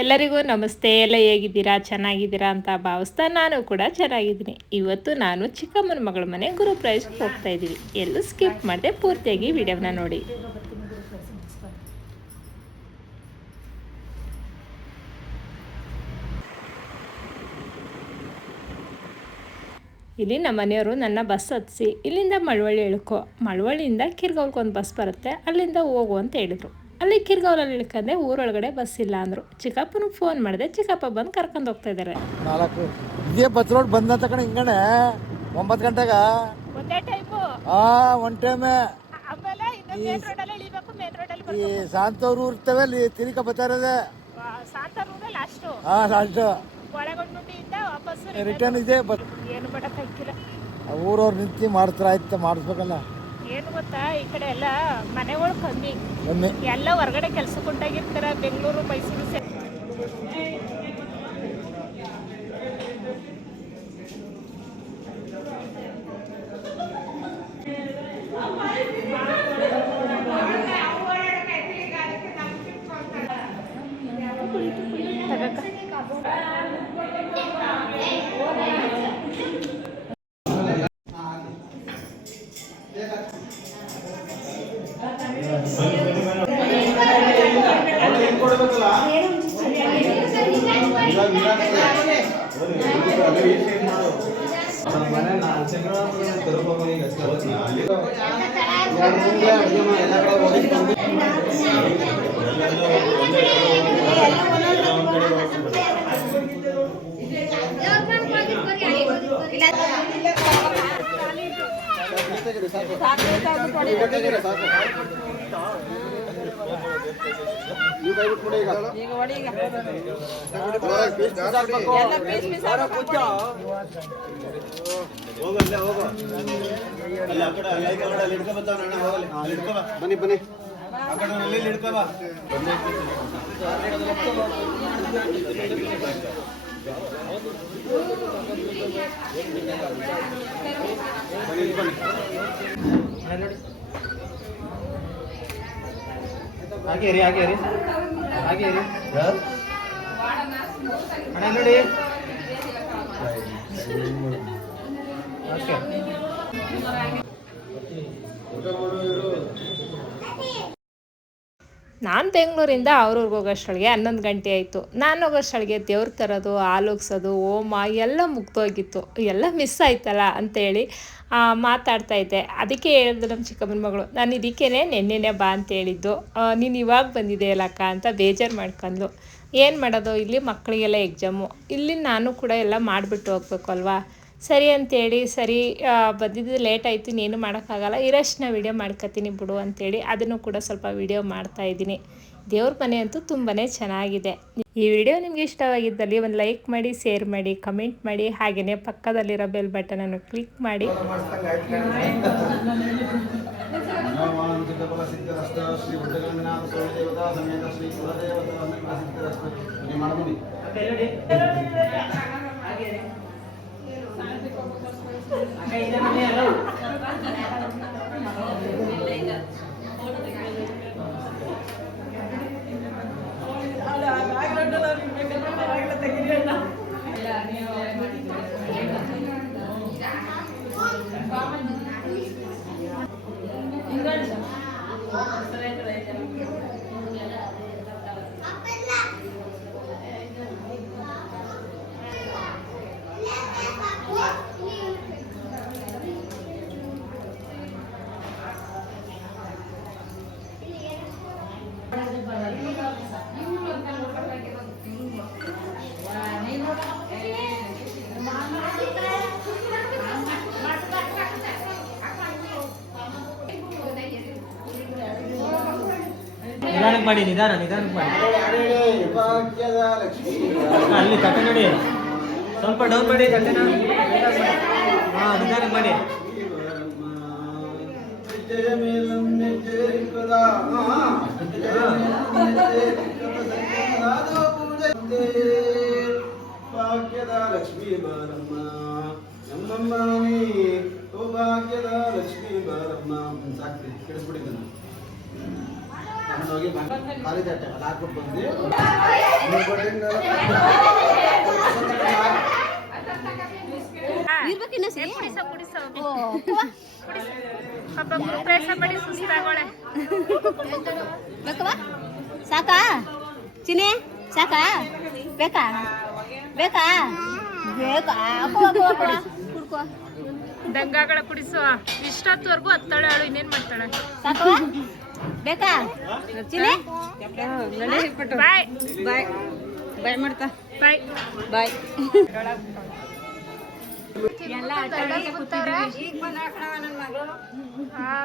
ಎಲ್ಲರಿಗೂ ನಮಸ್ತೆ. ಎಲ್ಲ ಹೇಗಿದ್ದೀರಾ? ಚೆನ್ನಾಗಿದ್ದೀರಾ ಅಂತ ಭಾವಿಸ್ತಾ ನಾನು ಕೂಡ ಚೆನ್ನಾಗಿದ್ದೀನಿ. ಇವತ್ತು ನಾನು ಚಿಕ್ಕಮ್ಮನ ಮಗಳ ಮನೆ ಗುರುಪ್ರವೇಶಕ್ಕೆ ಹೋಗ್ತಾ ಇದ್ದೀವಿ. ಎಲ್ಲೂ ಸ್ಕಿಪ್ ಮಾಡದೆ ಪೂರ್ತಿಯಾಗಿ ವಿಡಿಯೋನ ನೋಡಿ. ಇಲ್ಲಿ ನಮ್ಮ ಮನೆಯವರು ನನ್ನ ಬಸ್ ಹತ್ತಿಸಿ ಇಲ್ಲಿಂದ ಮಳವಳ್ಳಿ ಇಳ್ಕೊ, ಮಳವಳ್ಳಿಯಿಂದ ಕಿರ್ಗೌಲ್ಗೊಂದು ಬಸ್ ಬರುತ್ತೆ, ಅಲ್ಲಿಂದ ಹೋಗು ಅಂತ ಹೇಳಿದರು. ಅಲ್ಲಿ ಕಿರ್ಗೌಲಲ್ಲಿ ಇಳ್ಕೊಂಡೆ, ಊರೊಳಗಡೆ ಬಸ್ ಇಲ್ಲ ಅಂದರು. ಚಿಕ್ಕಪ್ಪನಿಗೆ ಫೋನ್ ಮಾಡಿದೆ, ಚಿಕ್ಕಪ್ಪ ಬಂದು ಕರ್ಕೊಂಡು ಹೋಗ್ತಾ ಇದ್ದಾರೆ. 4 ಇದೇ ಬಸ್ ರೋಡ್ ಬಂದ ತಗೊಂಡು ಹಿಂಗಣೆ 9 ಗಂಟೆಗ ಒನ್ ಟೈಮೇ ಈ ಶಾಂತವ್ರು ಇರ್ತವೆ ಅಲ್ಲಿ ತಿರುಕ ಬರ್ತಾ ಇರೋದೆ. ಲಾಸ್ಟ್ ರಿಟರ್ನ್ ಇದೆ ಬಸ್. ಊರವ್ರು ನಿಂತು ಮಾಡ್ತಾರ ಮಾಡಿಸ್ಬೇಕಲ್ಲ. ಏನು ಗೊತ್ತಾ, ಈ ಕಡೆ ಎಲ್ಲ ಮನೆಗಳು ಕಮ್ಮಿ, ಎಲ್ಲ ಹೊರಗಡೆ ಕೆಲಸ ಕೊಟ್ಟಾಗಿರ್ತಾರೆ. ಬೆಂಗಳೂರು, ಮೈಸೂರು ಬನ್ನಿ ಬನ್ನಿ ಹಾಗೆ ರೀ ಹಾಗೆ ರೀ ಹಾಗೆ ರೀ ಅಣ್ಣ ನೋಡಿ. ಓಕೆ ನಾನು ಬೆಂಗಳೂರಿಂದ ಅವ್ರವ್ರಿಗೆ ಹೋಗೋಷ್ಟೊಳಗೆ 11 ಗಂಟೆ ಆಯಿತು. ನಾನು ಹೋಗೋಷ್ಟೊಳಗೆ ದೇವ್ರ ತರೋದು, ಹಾಲುಗ್ಸೋದು, ಹೋಮ ಎಲ್ಲ ಮುಗ್ದೋಗಿತ್ತು. ಎಲ್ಲ ಮಿಸ್ ಆಯ್ತಲ್ಲ ಅಂತೇಳಿ ಮಾತಾಡ್ತಾಯಿದ್ದೆ. ಅದಕ್ಕೆ ಹೇಳಿದ್ರು ನಮ್ಮ ಚಿಕ್ಕಮ್ಮನ ಮಗಳು, ನಾನು ಇದಕ್ಕೇ ನೆನ್ನೆನೇ ಬಾ ಅಂತ ಹೇಳಿದ್ದು, ನೀನು ಇವಾಗ ಬಂದಿದೆಯಲ್ಲಕ್ಕ ಅಂತ ಬೇಜಾರು ಮಾಡ್ಕೊಂಡ್ಲು. ಏನು ಮಾಡೋದು, ಇಲ್ಲಿ ಮಕ್ಕಳಿಗೆಲ್ಲ ಎಕ್ಸಾಮು, ಇಲ್ಲಿ ನಾನು ಕೂಡ ಎಲ್ಲ ಮಾಡಿಬಿಟ್ಟು ಹೋಗ್ಬೇಕು ಅಲ್ವಾ. ಸರಿ ಅಂತೇಳಿ ಸರಿ ಬಂದಿದ್ದು ಲೇಟ್ ಆಯಿತು, ಇನ್ನೇನು ಮಾಡೋಕ್ಕಾಗಲ್ಲ, ಇರೋಷ್ಟನ್ನ ವೀಡಿಯೋ ಮಾಡ್ಕೊತೀನಿ ಬಿಡು ಅಂಥೇಳಿ ಅದನ್ನು ಕೂಡ ಸ್ವಲ್ಪ ವೀಡಿಯೋ ಮಾಡ್ತಾಯಿದ್ದೀನಿ. ದೇವ್ರ ಮನೆ ಅಂತೂ ತುಂಬಾ ಚೆನ್ನಾಗಿದೆ. ಈ ವಿಡಿಯೋ ನಿಮಗೆ ಇಷ್ಟವಾಗಿದ್ದಲ್ಲಿ ಒಂದು ಲೈಕ್ ಮಾಡಿ, ಶೇರ್ ಮಾಡಿ, ಕಮೆಂಟ್ ಮಾಡಿ, ಹಾಗೆಯೇ ಪಕ್ಕದಲ್ಲಿರೋ ಬೆಲ್ ಬಟನನ್ನು ಕ್ಲಿಕ್ ಮಾಡಿ. ನಿಧಾನಕ್ಕೆ ಮಾಡಿ, ನಿಧಾನಕ್ಕೆ ಮಾಡಿ. ಅಲ್ಲಿ ತಟ್ಟೆ ನೋಡಿ, ಸ್ವಲ್ಪ ಡೌನ್ ಮಾಡಿ ತಟ್ಟೆನ. ನಿಧಾನಕ್ಕೆ ಮಾಡಿ. ಭಾಗ್ಯದ ಲಕ್ಷ್ಮೀ ಬಾರಮ್ಮ ನಮ್ಮಮ್ಮನೇ, ಭಾಗ್ಯದ ಲಕ್ಷ್ಮೀ ಬಾರಮ್ಮ. ಸಾಕ್ರಿ, ಕೆಡಿಸ್ಬಿಟ್ಟಿದ್ದಾನೆ. ಸಾಕಾ ಚಿನಿ ಸಾಕಾ ಬೇಕಾ ಬೇಕಾ ಬೇಕಾ ಕುಡ್ಕೋ ದಂಗಾಗಳ ಕುಡಿಸೋ ಇಷ್ಟೊತ್ತವರೆಗೂ ಹತ್ತಾಳೆ ಅವಳು ಇನ್ನೇನ್ ಮಾಡ್ತಾಳೆ ಸಾಕಾ ಬೇಕಾ ಚಿನಿ ಬಾಯ್ ಬಾಯ್ ಬಾಯ್ ಮಾಡ್ತಾ ಬಾಯ್ ಬಾಯ್ ಎಲ್ಲ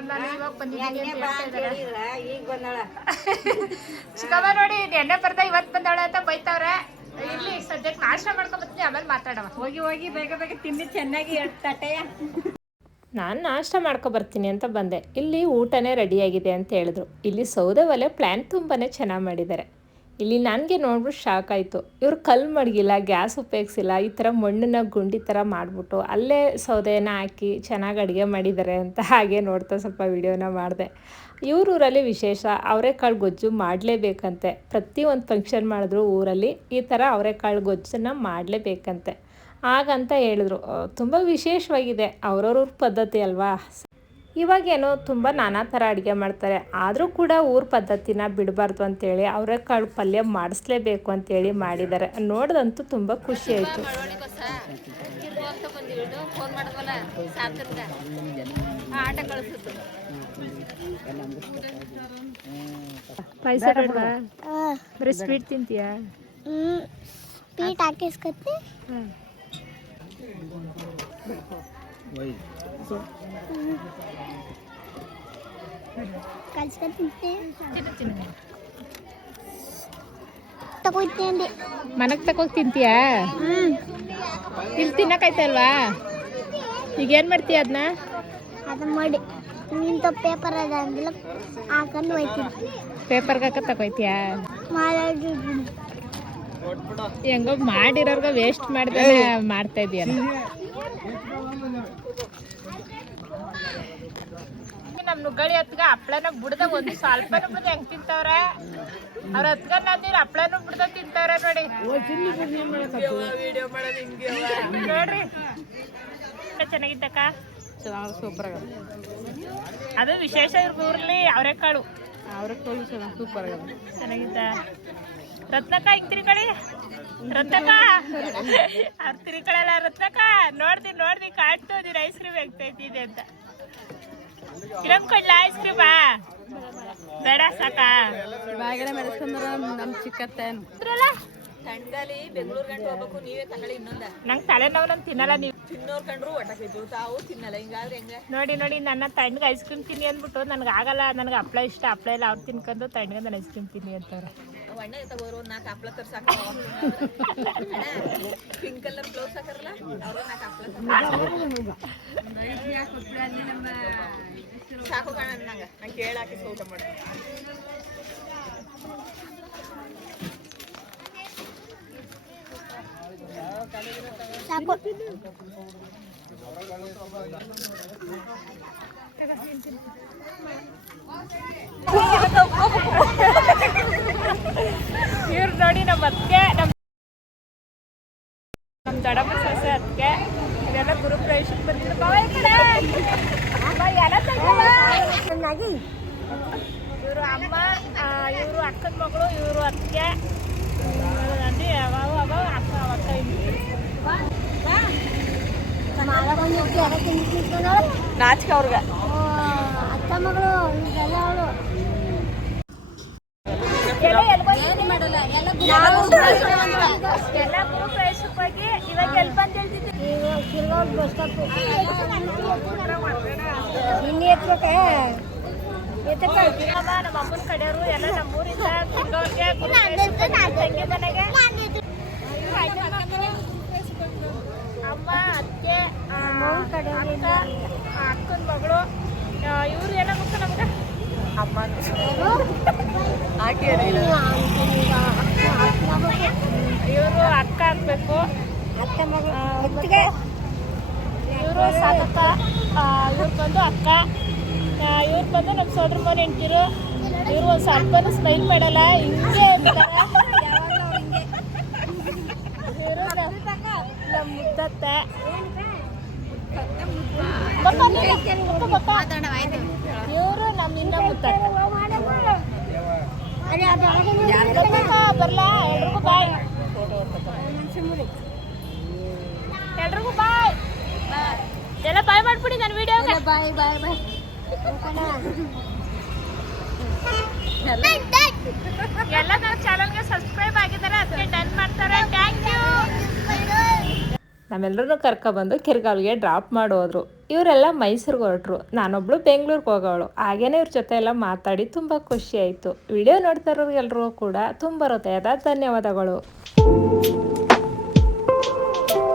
ನಾನು ಇವಾಗ ಬಂದಿದ್ದೀನಿ ಅಂತ ಹೇಳ್ತಾ ಇದ್ದಾರೆ. ಈಗ ಬಂದಾಳ ಚಿಕ್ಕಮ್ಮ ನೋಡಿ ಎಣ್ಣೆ ಬರ್ದ ಇವತ್ತು ಬಂದಾಳೆ ಅಂತ ಬೈತಾವ್ರೆ. ಇಲ್ಲಿ ಸದ್ಯಕ್ಕೆ ನಾಷ್ಟ ಮಾಡ್ಕೊಂಡ್ ಬರ್ತೀನಿ, ಆಮೇಲೆ ಮಾತಾಡವ. ಹೋಗಿ ಹೋಗಿ ಬೇಗ ಬೇಗ ತಿಂದು ಚೆನ್ನಾಗಿ ತಟ್ಟೆಯ. ನಾನು ನಾಷ್ಟ ಮಾಡ್ಕೊಬರ್ತೀನಿ ಅಂತ ಬಂದೆ. ಇಲ್ಲಿ ಊಟನೇ ರೆಡಿಯಾಗಿದೆ ಅಂತ ಹೇಳಿದ್ರು. ಇಲ್ಲಿ ಸೌದೆ ಒಲೆ ಪ್ಲ್ಯಾನ್ ತುಂಬಾ ಚೆನ್ನಾಗಿ ಮಾಡಿದ್ದಾರೆ. ಇಲ್ಲಿ ನನಗೆ ನೋಡ್ಬಿಟ್ಟು ಶಾಕ್ ಆಯಿತು. ಇವ್ರು ಕಲ್ಲು ಮಡಗಿಲ್ಲ, ಗ್ಯಾಸ್ ಉಪಯೋಗಿಸಿಲ್ಲ, ಈ ಥರ ಮಣ್ಣನ್ನ ಗುಂಡಿ ಥರ ಮಾಡಿಬಿಟ್ಟು ಅಲ್ಲೇ ಸೌದೆನ ಹಾಕಿ ಚೆನ್ನಾಗಿ ಅಡುಗೆ ಮಾಡಿದ್ದಾರೆ ಅಂತ ಹಾಗೆ ನೋಡ್ತಾ ಸ್ವಲ್ಪ ವಿಡಿಯೋನ ಮಾಡಿದೆ. ಊರಲ್ಲಿ ವಿಶೇಷ ಅವರೆಕಾಳು ಗೊಜ್ಜು ಮಾಡಲೇಬೇಕಂತೆ. ಪ್ರತಿಯೊಂದು ಫಂಕ್ಷನ್ ಮಾಡಿದ್ರು ಊರಲ್ಲಿ ಈ ಥರ ಅವರೆಕಾಳು ಗೊಜ್ಜನ್ನು ಮಾಡಲೇಬೇಕಂತೆ. ಹಾಗಂತ ಹೇಳಿದ್ರು. ತುಂಬ ವಿಶೇಷವಾಗಿದೆ, ಅವ್ರವ್ರ ಪದ್ಧತಿ ಅಲ್ವಾ. ಇವಾಗೇನೋ ತುಂಬ ನಾನಾ ಥರ ಅಡುಗೆ ಮಾಡ್ತಾರೆ, ಆದರೂ ಕೂಡ ಊರ ಪದ್ಧತಿನ ಬಿಡಬಾರ್ದು ಅಂತೇಳಿ ಅವರೆಕಾಳು ಪಲ್ಯ ಮಾಡಿಸ್ಲೇಬೇಕು ಅಂತೇಳಿ ಮಾಡಿದ್ದಾರೆ. ನೋಡ್ದಂತೂ ತುಂಬ ಖುಷಿ ಆಯಿತು. ಪಾಯಸ ಬೇಡವಾ? ಬರೀ ಸ್ವೀಟ್ ತಿಂತೀಯಾ? ಸ್ವೀಟ್ ಹಾಕಿಸ್ಕೊತಿ ಕಲ್ಸ್ಕೊತಿಂತೆ ತಗೋಯ್ತೇನೆ. ಮನಕ್ಕೆ ತಗೋಗಿ ತಿಂತೀಯಾ? ಇಲ್ಲಿ ತಿನ್ನಕೈತಲ್ವಾ? ಈಗ ಏನು ಮಾಡ್ತೀಯ ಅದನ್ನ? ಅದು ಮಾಡಿ ನಿಂತ ಪೇಪರ್ ಅದ ಅಂದ್ರೆ ಹಾಕೊಂಡು ಹೋಯ್ತೀನಿ. ಪೇಪರ್ಗೆ ಹಾಕ ತಗೋಯ್ತೀಯಾ? ಮಾಡಿ ಹೆಂಗೋ ಮಾಡಿರೋರ್ಗ ವೇಸ್ಟ್ ಮಾಡ್ದೆ ಮಾಡ್ತಾ ಇದೀಯ. ನಮ್ ನುಗ್ಗಳಿ ಹತ್ಗ ಹಪ್ಳನ ಬಿಡ್ದ ಒಂದು ಸ್ವಲ್ಪನೂ ಬಿಡ್ದ ಹೆಂಗ್ ತಿಂತವ್ರೆ ಅವ್ರ ಹತ್ಗನ್ನ ನೀರು ಹಪ್ಳನೂ ಬಿಡ್ದ ತಿಂತವ್ರೆ ನೋಡಿ. ನೋಡ್ರಿ ಚೆನ್ನಾಗಿದ್ದಕ್ಕ, ಸೂಪರ್ ಆಗ. ಅದು ವಿಶೇಷ ಊರ್ಲಿ ಅವರೆಕಾಳು ಸೂಪರ್ ಆಗ. ಚೆನ್ನಾಗಿದ್ದ. ರತ್ನಕ್ಕ ಹಿಂಗ್ ತಿರ್ಕಳಿ, ರತ್ನಕ್ಕ ಅವ್ರ ತಿರ್ಕಳಲ್ಲ. ರತ್ನಕ್ಕ ನೋಡ್ದಿ ಕಾಣ್ತು ನೀನು ಐಸ್ ಕ್ರೀಮ್ ಹೆಂಗ್ತೈತಿದೆ ಅಂತ. ಕಿರಮ್ ಕೊಡ್ಲ ಐಸ್ ಕ್ರೀಮಾ? ಬೇಡ ಸಾಕಾ? ಬಾಯಿಗಡೆ ಮೆರೆಸ್ಕೊಂಡ್ರ ನಮ್ ಚಿಕ್ಕತ್ತೇನು ತಂಡಲಿ ಬೆಂಗಳೂರು ಗಂಟು ಹೋಗ್ಬೇಕು. ನೀವೇ ತಗೊಳ್ಳಿ ಇನ್ನೊಂದ. ನಂಗೆ ತಲೆನೋವು, ನಾನು ತಿನ್ನಲ್ಲ. ನೀವು ತಿನ್ನೋರ್ ಕಂಡ್ರು ಒಟ್ಟಕಿದ್ರು, ತಾವು ತಿನ್ನಲ್ಲ. ಹಿಂಗಾದ್ರೆ ಹೆಂಗ? ನೋಡಿ ನನ್ನ ತಣ್ಣಗೆ ಐಸ್ ಕ್ರೀಮ್ ತಿನ್ನಿ ಅಂದ್ಬಿಟ್ಟು ನನಗೆ ಆಗಲ್ಲ. ನನಗೆ ಹಪ್ಳ ಇಷ್ಟ, ಹಪ್ಳ ಇಲ್ಲ. ಅವ್ರು ತಿನ್ಕೊಂಡು ತಣ್ಣಗೆ ನಾನು ಐಸ್ ಕ್ರೀಮ್ ತಿನ್ನಿ ಅಂತಾರೆ. ಅಣ್ಣ ತಗೋರು 4 ಹಪ್ಳ ತರ್ಸಾಕ. ಪಿಂಕ್ ಕಲರ್ ಬ್ಲೌಸ್ ಹಾಕರಲ್ಲ ಅವ್ರು 4 ಹಪ್ಳ ಸಾಕು ಕಾಣ ನಂಗೆ. ನಾನು ಕೇಳಾಕಿ ಊಟ ಮಾಡಿ ಸಾಕು. ಇವ್ರು ನೋಡಿ ನಮ್ಮ ಅತ್ತಿಗೆ, ನಮ್ಮ ದೊಡ್ಡಮ್ಮ ಸೊಸೆ ಅತ್ತಿಗೆ ಇದೆಲ್ಲ ಗುರು ಪ್ರವೇಶಕ್ಕೆ ಬರ್ತಿದ್ರು. ಇವರು ಅಮ್ಮ, ಇವರು ಅಕ್ಕನ ಮಗಳು, ಇವರು ಅತ್ತಿಗೆ ಅಂದು ಅಕ್ಕ ನಾಚಿಕೆ ಅವ್ರಿಗೆ. ಅಕ್ಕ ಮಗಳು ಇದೆಲ್ಲ ಅವಳು ಎಲ್ಲ ಗುರು ಪ್ರವೇಶಕ್ಕೆ ಹೋಗಿ ಇವಾಗ ಎಲ್ಲಿ ಬಂದು ಹೇಳ್ತಿದ್ದೆ. ಬಸ್ ಸ್ಟಾಪ್ ನಿನ್ನೆ ಎತ್ತಕ್ಕೆ ನಮ್ಮ ಅಮ್ಮನ ಕಡೆಯವರು ಎಲ್ಲ ನಮ್ಮೂರಿಂದ ತಿರ್ಗೋರ್ಗೆ ತಂಗಿ ಮನೆಗೆ ಅಮ್ಮ, ಅತ್ತೆ, ಅಕ್ಕನ ಮಗಳು, ಇವ್ರು ಏನಾಗುತ್ತೆ ನಮ್ಗೆ ಅಮ್ಮ ಆಕೆ ಇವರು ಅಕ್ಕ ಆಗ್ಬೇಕು. ಅಕ್ಕ ಮಗಳು ಇವರು ಸಾಧಕ, ಇವ್ರು ಬಂದು ಅಕ್ಕ, ಇವ್ರು ಬಂದು ನಮ್ಮ ಸೋದರ ಮನೆ ಹೆಂಡ್ತಿರು. ಇವ್ರು ಒಂದು ಸ್ವಲ್ಪನೂ ಸ್ಮೈಲ್ ಮಾಡಲ್ಲ, ಹಿಂಗೆ ಅಂತಾರೆ. ಇವ್ರು ನಮ್ಮ ಮುದ್ದತ್ತೆ. ಇವರು ನಮ್ಮ ಇನ್ನ ಮುದ್ದತ್ತೆ. ಬರ್ಲಾ? ಎಲ್ರಿಗೂ ಬಾಯ್. ಎಲ್ರಿಗೂ ಬಾಯ್. ಎಲ್ಲ ಬಾಯ್ ಮಾಡ್ಬಿಡಿ ನನ್ನ ವಿಡಿಯೋಗೆ. ಬಾಯ್ ಬಾಯ್ ಬಾಯ್. ಎಲ್ಲ ನನ್ನ ಚಾನಲ್ಗೆ ಸಬ್ಸ್ಕ್ರೈಬ್ ಆಗಿದ್ದಾರೆ, ಅದಕ್ಕೆ ಡನ್ ಮಾಡ್ತಾರೆ. Thank you. ನಮ್ಮೆಲ್ಲರೂ ಕರ್ಕೊಬಂದು ಕಿರ್ಗಾವ್ಗೆ ಡ್ರಾಪ್ ಮಾಡೋದ್ರು. ಇವರೆಲ್ಲ ಮೈಸೂರಿಗೆ ಹೊರಟ್ರು, ನಾನೊಬ್ಳು ಬೆಂಗಳೂರಿಗೆ ಹೋಗೋವಳು. ಹಾಗೇನೆ ಇವ್ರ ಜೊತೆ ಎಲ್ಲ ಮಾತಾಡಿ ತುಂಬ ಖುಷಿ ಆಯಿತು. ವಿಡಿಯೋ ನೋಡ್ತಾ ಇರೋರಿಗೆಲ್ರಿಗೂ ಕೂಡ ತುಂಬ ಹೃದಯದ ಧನ್ಯವಾದಗಳು.